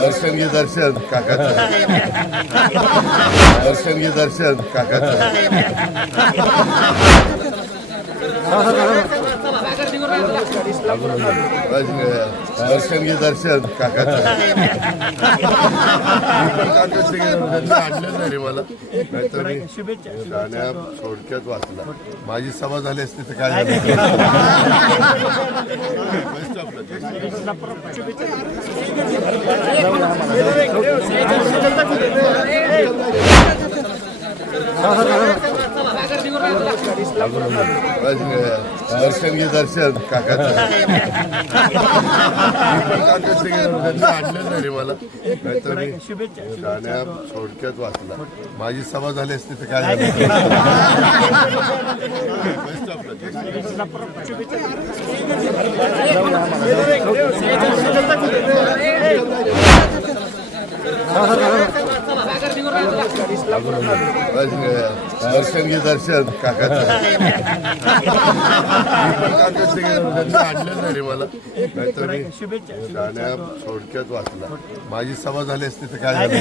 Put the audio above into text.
दर्शन घे दर्शन काकाचं. दर्शन घे दर्शन काकाचं. दर्शन घे दर्शन. काकाचं. काकाचं आणलं नाही रे मला नाहीतर मी गाण्या थोडक्यात वाचला माझी सभा झाली असती तर काय झालं? दर्शन घे दर्शन काकाचं मी पण काकाचं घे- त्यांनी आणलं नाही रे मला नाहीतर मी गाण्या थोडक्यात वाचला माझी सभा झाली असती तर काय झालं Best of luck. दर्शन घे दर्शन. काकाचं. मी त्यांनी आणलं नाही रे मला. नाहीतर गाण्या थोडक्यात वाचला. माझी सभा झाली असती तर काय झालं?